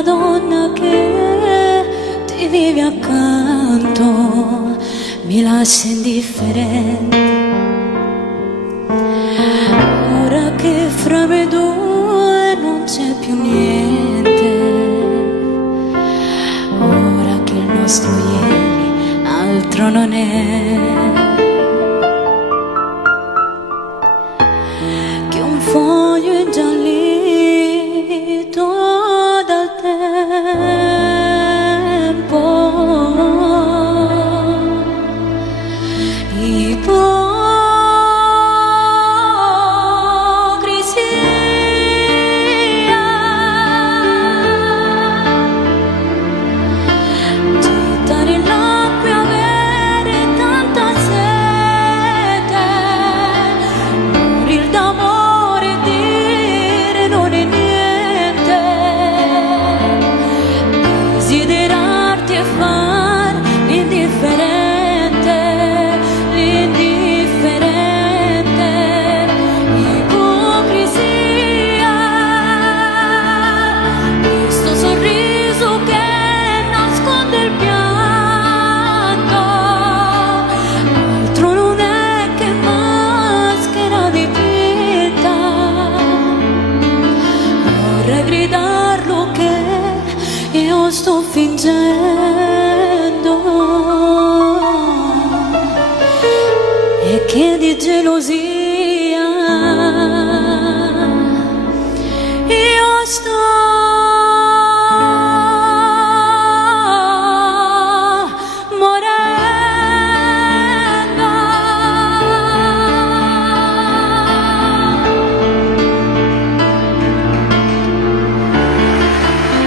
la donna che ti vive accanto mi lascia indifferente. Ora che fra me due non c'è più niente, ora che il nostro ieri altro non è che un foglio ingiallito dal tempo, ipocrisia, gettare in l'acqua e avere tanta sete, morir d'amore e dire non è niente, desiderarti e far l'indifferente, l'indifferente, ipocrisia, questo sorriso che nasconde il pianto, altro non è che maschera di finta. Vorrei gridarlo che io sto fingendo e che di gelosia